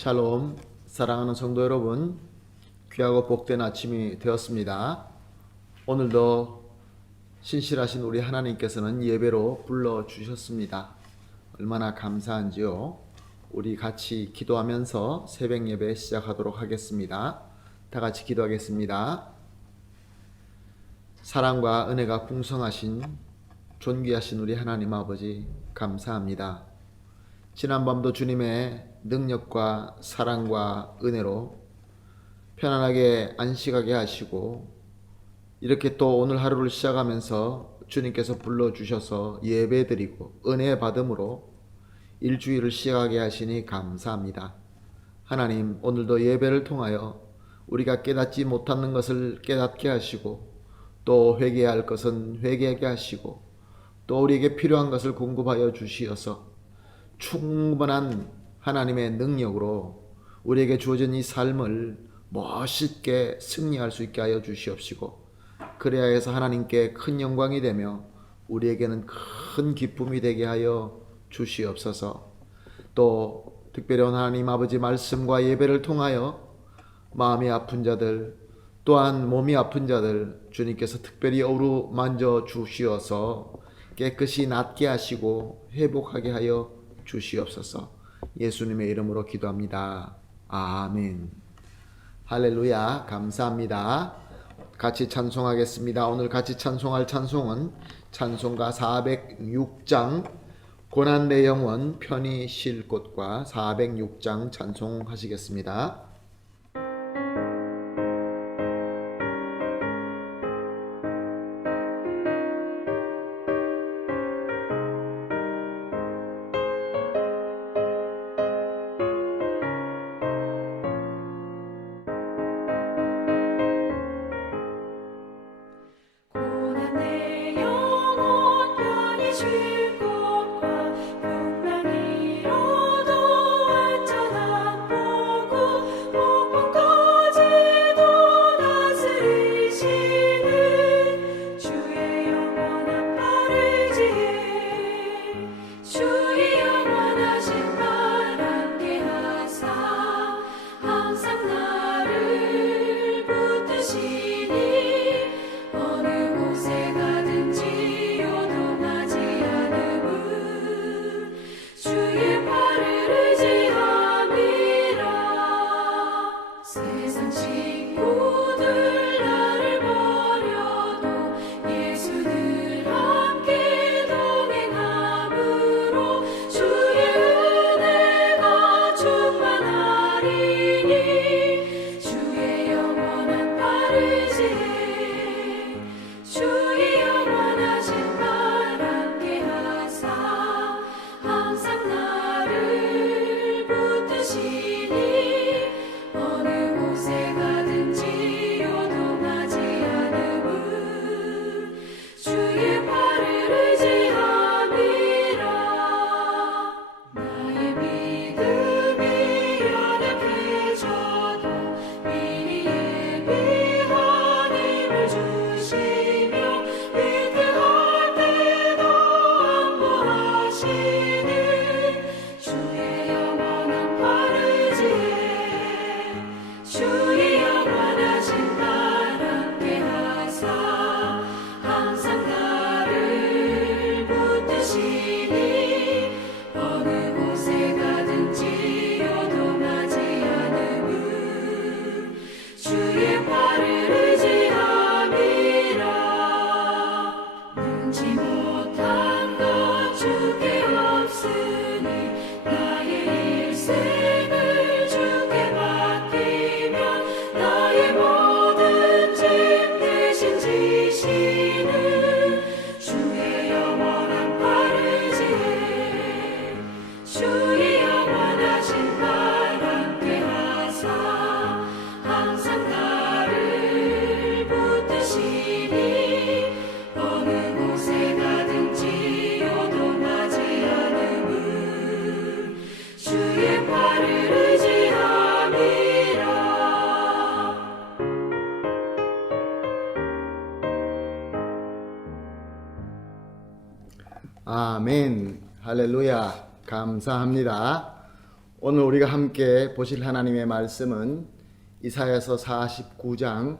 샬롬, 사랑하는 성도 여러분, 귀하고 복된 아침이 되었습니다. 오늘도 신실하신 우리 하나님께서는 예배로 불러주셨습니다. 얼마나 감사한지요. 우리 같이 기도하면서 새벽 예배 시작하도록 하겠습니다. 다 같이 기도하겠습니다. 사랑과 은혜가 풍성하신 존귀하신 우리 하나님 아버지 감사합니다. 지난밤도 주님의 능력과 사랑과 은혜로 편안하게 안식하게 하시고 이렇게 또 오늘 하루를 시작하면서 주님께서 불러주셔서 예배드리고 은혜 받음으로 일주일을 시작하게 하시니 감사합니다. 하나님, 오늘도 예배를 통하여 우리가 깨닫지 못하는 것을 깨닫게 하시고 또 회개해야 할 것은 회개하게 하시고 또 우리에게 필요한 것을 공급하여 주시어서 충분한 하나님의 능력으로 우리에게 주어진 이 삶을 멋있게 승리할 수 있게 하여 주시옵시고 그래야 해서 하나님께 큰 영광이 되며 우리에게는 큰 기쁨이 되게 하여 주시옵소서. 또 특별히 하나님 아버지 말씀과 예배를 통하여 마음이 아픈 자들 또한 몸이 아픈 자들 주님께서 특별히 어루만져 주시어서 깨끗이 낫게 하시고 회복하게 하여 주시옵소서. 예수님의 이름으로 기도합니다. 아멘. 할렐루야. 감사합니다. 같이 찬송하겠습니다. 오늘 같이 찬송할 찬송은 찬송가 406장 고난 내 영혼 편히 쉴 곳과 406장 찬송하시겠습니다. 아멘. 할렐루야. 감사합니다. 오늘 우리가 함께 보실 하나님의 말씀은 이사야서 49장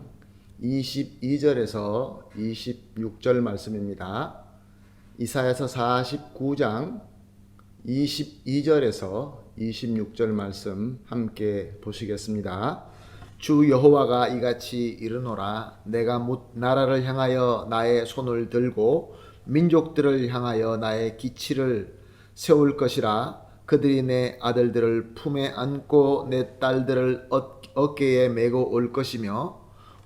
22절에서 26절 말씀입니다. 이사야서 49장 22절에서 26절 말씀 함께 보시겠습니다. 주 여호와가 이같이 이르노라. 내가 나라를 향하여 나의 손을 들고 민족들을 향하여 나의 기치를 세울 것이라. 그들이 내 아들들을 품에 안고 내 딸들을 어깨에 메고 올 것이며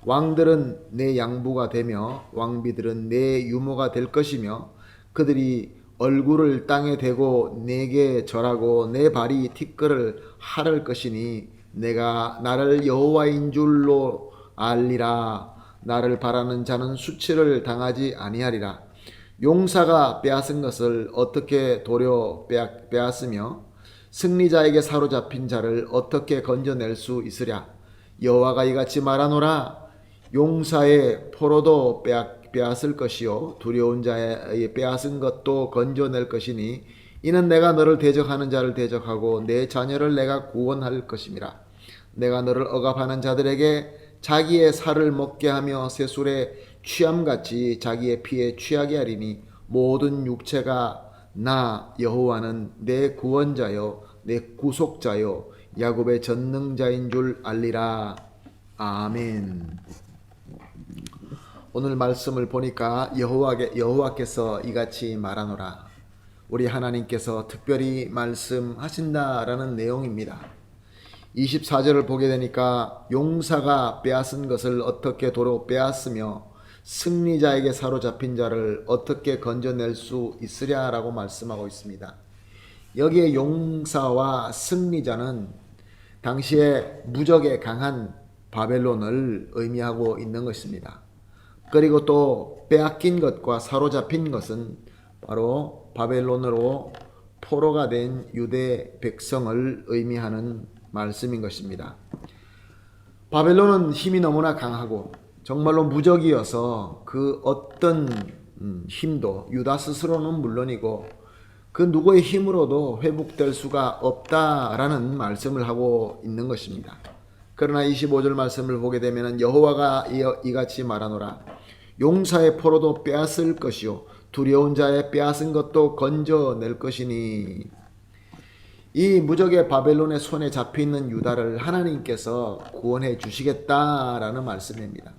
왕들은 내 양부가 되며 왕비들은 내 유모가 될 것이며 그들이 얼굴을 땅에 대고 내게 절하고 내 발이 티끌을 하를 것이니 내가 나를 여호와인 줄로 알리라. 나를 바라는 자는 수치를 당하지 아니하리라. 용사가 빼앗은 것을 어떻게 도려 빼앗으며 승리자에게 사로잡힌 자를 어떻게 건져낼 수 있으랴. 여호와가 이같이 말하노라. 용사의 포로도 빼앗을 것이요 두려운 자의 빼앗은 것도 건져낼 것이니 이는 내가 너를 대적하는 자를 대적하고 내 자녀를 내가 구원할 것임이라. 내가 너를 억압하는 자들에게 자기의 살을 먹게 하며 새술에 취함같이 자기의 피에 취하게 하리니 모든 육체가 나 여호와는 내 구원자요 내 구속자요 야곱의 전능자인 줄 알리라. 아멘. 오늘 말씀을 보니까 여호와께서 이같이 말하노라. 우리 하나님께서 특별히 말씀하신다라는 내용입니다. 24절을 보게 되니까 용사가 빼앗은 것을 어떻게 도로 빼앗으며 승리자에게 사로잡힌 자를 어떻게 건져낼 수 있으랴라고 말씀하고 있습니다. 여기에 용사와 승리자는 당시에 무적에 강한 바벨론을 의미하고 있는 것입니다. 그리고 또 빼앗긴 것과 사로잡힌 것은 바로 바벨론으로 포로가 된 유대 백성을 의미하는 말씀인 것입니다. 바벨론은 힘이 너무나 강하고 정말로 무적이어서 그 어떤 힘도 유다 스스로는 물론이고 그 누구의 힘으로도 회복될 수가 없다라는 말씀을 하고 있는 것입니다. 그러나 25절 말씀을 보게 되면 여호와가 이같이 말하노라. 용사의 포로도 빼앗을 것이요 두려운 자의 빼앗은 것도 건져낼 것이니. 이 무적의 바벨론의 손에 잡혀있는 유다를 하나님께서 구원해 주시겠다라는 말씀입니다.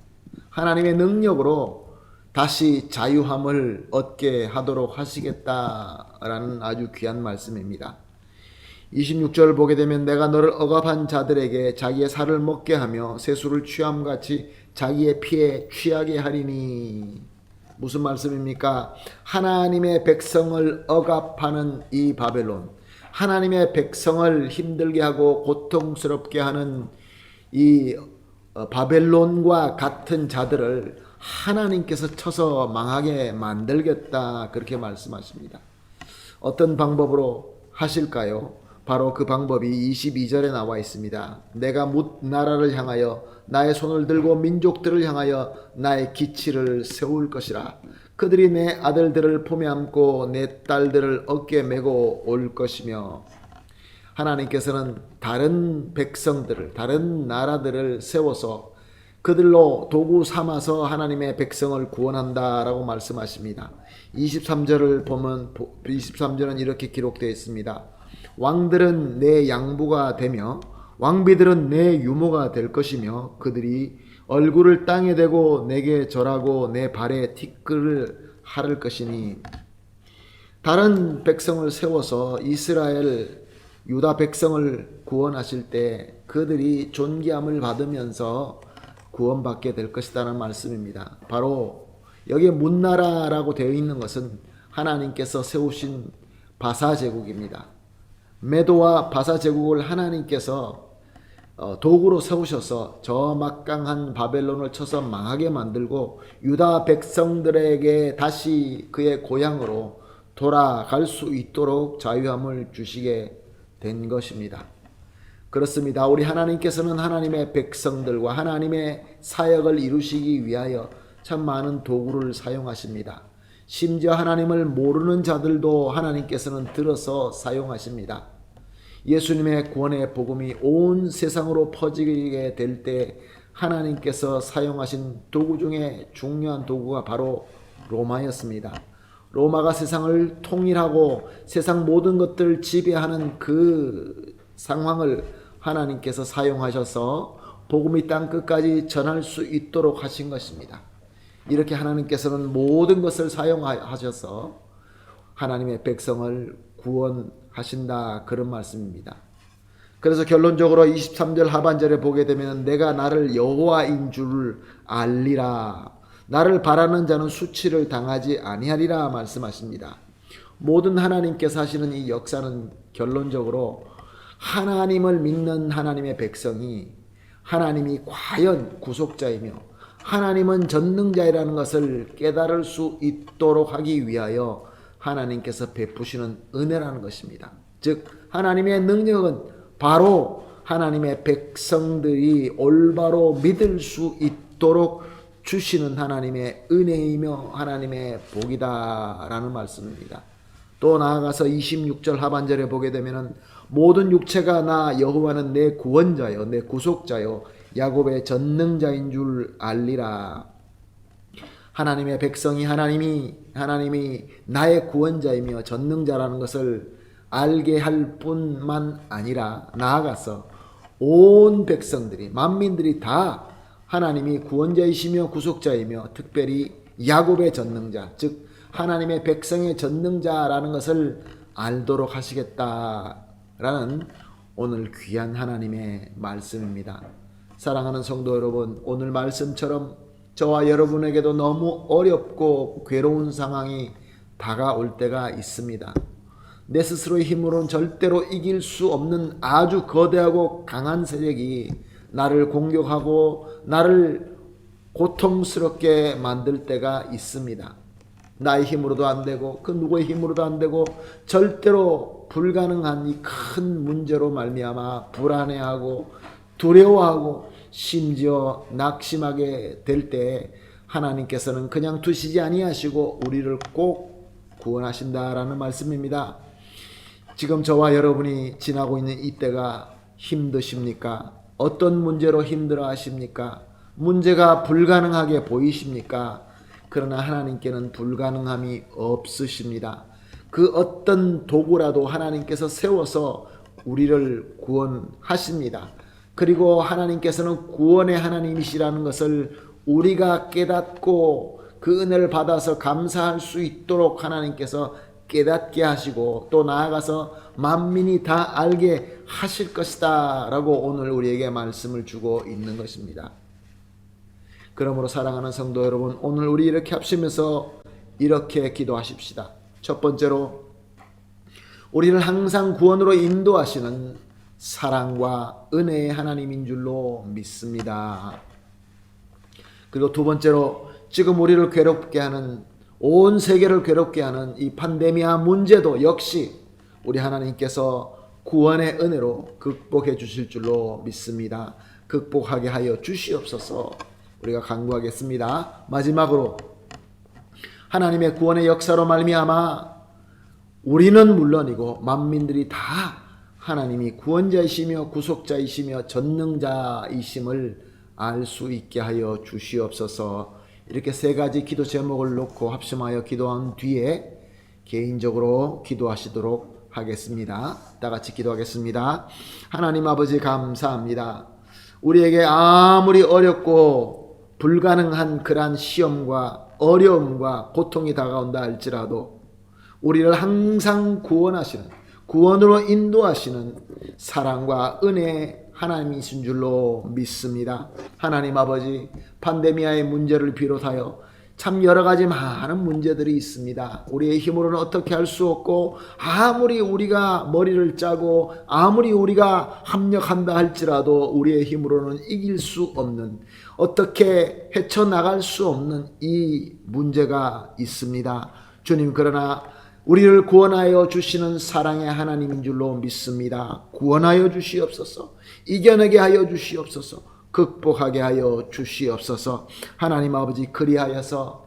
하나님의 능력으로 다시 자유함을 얻게 하도록 하시겠다라는 아주 귀한 말씀입니다. 26절을 보게 되면 내가 너를 억압한 자들에게 자기의 살을 먹게 하며 새술을 취함같이 자기의 피에 취하게 하리니. 무슨 말씀입니까? 하나님의 백성을 억압하는 이 바벨론, 하나님의 백성을 힘들게 하고 고통스럽게 하는 이 바벨론과 같은 자들을 하나님께서 쳐서 망하게 만들겠다, 그렇게 말씀하십니다. 어떤 방법으로 하실까요? 바로 그 방법이 22절에 나와 있습니다. 내가 나라를 향하여 나의 손을 들고 민족들을 향하여 나의 기치를 세울 것이라. 그들이 내 아들들을 품에 안고 내 딸들을 어깨에 메고 올 것이며. 하나님께서는 다른 백성들을, 다른 나라들을 세워서 그들로 도구 삼아서 하나님의 백성을 구원한다라고 말씀하십니다. 23절을 보면 23절은 이렇게 기록되어 있습니다. 왕들은 내 양부가 되며 왕비들은 내 유모가 될 것이며 그들이 얼굴을 땅에 대고 내게 절하고 내 발에 티끌을 하를 것이니. 다른 백성을 세워서 이스라엘 유다 백성을 구원하실 때 그들이 존귀함을 받으면서 구원받게 될 것이라는 말씀입니다. 바로 여기에 문나라라고 되어 있는 것은 하나님께서 세우신 바사 제국입니다. 메도와 바사 제국을 하나님께서 도구로 세우셔서 저 막강한 바벨론을 쳐서 망하게 만들고 유다 백성들에게 다시 그의 고향으로 돌아갈 수 있도록 자유함을 주시게 된 것입니다. 그렇습니다. 우리 하나님께서는 하나님의 백성들과 하나님의 사역을 이루시기 위하여 참 많은 도구를 사용하십니다. 심지어 하나님을 모르는 자들도 하나님께서는 들어서 사용하십니다. 예수님의 구원의 복음이 온 세상으로 퍼지게 될 때 하나님께서 사용하신 도구 중에 중요한 도구가 바로 로마였습니다. 로마가 세상을 통일하고 세상 모든 것들을 지배하는 그 상황을 하나님께서 사용하셔서 복음이 땅 끝까지 전할 수 있도록 하신 것입니다. 이렇게 하나님께서는 모든 것을 사용하셔서 하나님의 백성을 구원하신다, 그런 말씀입니다. 그래서 결론적으로 23절 하반절에 보게 되면 내가 나를 여호와인 줄 알리라, 나를 바라는 자는 수치를 당하지 아니하리라 말씀하십니다. 모든 하나님께서 하시는 이 역사는 결론적으로 하나님을 믿는 하나님의 백성이 하나님이 과연 구속자이며 하나님은 전능자이라는 것을 깨달을 수 있도록 하기 위하여 하나님께서 베푸시는 은혜라는 것입니다. 즉 하나님의 능력은 바로 하나님의 백성들이 올바로 믿을 수 있도록 주시는 하나님의 은혜이며 하나님의 복이다라는 말씀입니다. 또 나아가서 26절 하반절에 보게 되면 모든 육체가 나 여호와는 내 구원자요 내 구속자요 야곱의 전능자인 줄 알리라. 하나님의 백성이 하나님이 나의 구원자이며 전능자라는 것을 알게 할 뿐만 아니라 나아가서 온 백성들이 만민들이 다 하나님이 구원자이시며 구속자이며 특별히 야곱의 전능자, 즉 하나님의 백성의 전능자라는 것을 알도록 하시겠다라는 오늘 귀한 하나님의 말씀입니다. 사랑하는 성도 여러분, 오늘 말씀처럼 저와 여러분에게도 너무 어렵고 괴로운 상황이 다가올 때가 있습니다. 내 스스로의 힘으로는 절대로 이길 수 없는 아주 거대하고 강한 세력이 나를 공격하고 나를 고통스럽게 만들 때가 있습니다. 나의 힘으로도 안 되고 그 누구의 힘으로도 안 되고 절대로 불가능한 이 큰 문제로 말미암아 불안해하고 두려워하고 심지어 낙심하게 될 때 하나님께서는 그냥 두시지 아니하시고 우리를 꼭 구원하신다라는 말씀입니다. 지금 저와 여러분이 지나고 있는 이때가 힘드십니까? 어떤 문제로 힘들어 하십니까? 문제가 불가능하게 보이십니까? 그러나 하나님께는 불가능함이 없으십니다. 그 어떤 도구라도 하나님께서 세워서 우리를 구원하십니다. 그리고 하나님께서는 구원의 하나님이시라는 것을 우리가 깨닫고 그 은혜를 받아서 감사할 수 있도록 하나님께서 깨닫게 하시고 또 나아가서 만민이 다 알게 하실 것이다 라고 오늘 우리에게 말씀을 주고 있는 것입니다. 그러므로 사랑하는 성도 여러분, 오늘 우리 이렇게 합심해서 이렇게 기도하십시다. 첫 번째로 우리를 항상 구원으로 인도하시는 사랑과 은혜의 하나님인 줄로 믿습니다. 그리고 두 번째로 지금 우리를 괴롭게 하는, 온 세계를 괴롭게 하는 이 팬데미아 문제도 역시 우리 하나님께서 구원의 은혜로 극복해 주실 줄로 믿습니다. 극복하게 하여 주시옵소서. 우리가 간구하겠습니다. 마지막으로 하나님의 구원의 역사로 말미암아 우리는 물론이고 만민들이 다 하나님이 구원자이시며 구속자이시며 전능자이심을 알 수 있게 하여 주시옵소서. 이렇게 세 가지 기도 제목을 놓고 합심하여 기도한 뒤에 개인적으로 기도하시도록 하겠습니다. 다 같이 기도하겠습니다. 하나님 아버지 감사합니다. 우리에게 아무리 어렵고 불가능한 그러한 시험과 어려움과 고통이 다가온다 할지라도 우리를 항상 구원하시는, 구원으로 인도하시는 사랑과 은혜 하나님이신 줄로 믿습니다. 하나님 아버지, 팬데미아의 문제를 비롯하여 참 여러 가지 많은 문제들이 있습니다. 우리의 힘으로는 어떻게 할 수 없고 아무리 우리가 머리를 짜고 아무리 우리가 합력한다 할지라도 우리의 힘으로는 이길 수 없는, 어떻게 헤쳐나갈 수 없는 이 문제가 있습니다. 주님, 그러나 우리를 구원하여 주시는 사랑의 하나님인 줄로 믿습니다. 구원하여 주시옵소서. 이겨내게 하여 주시옵소서. 극복하게 하여 주시옵소서. 하나님 아버지, 그리하여서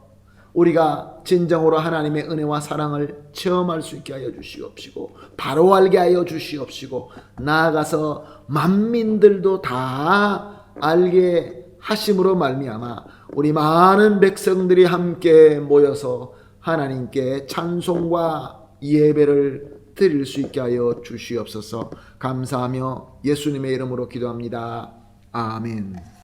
우리가 진정으로 하나님의 은혜와 사랑을 체험할 수 있게 하여 주시옵시고 바로 알게 하여 주시옵시고 나아가서 만민들도 다 알게 하심으로 말미암아 우리 많은 백성들이 함께 모여서 하나님께 찬송과 예배를 드릴 수 있게 하여 주시옵소서. 감사하며 예수님의 이름으로 기도합니다. 아멘.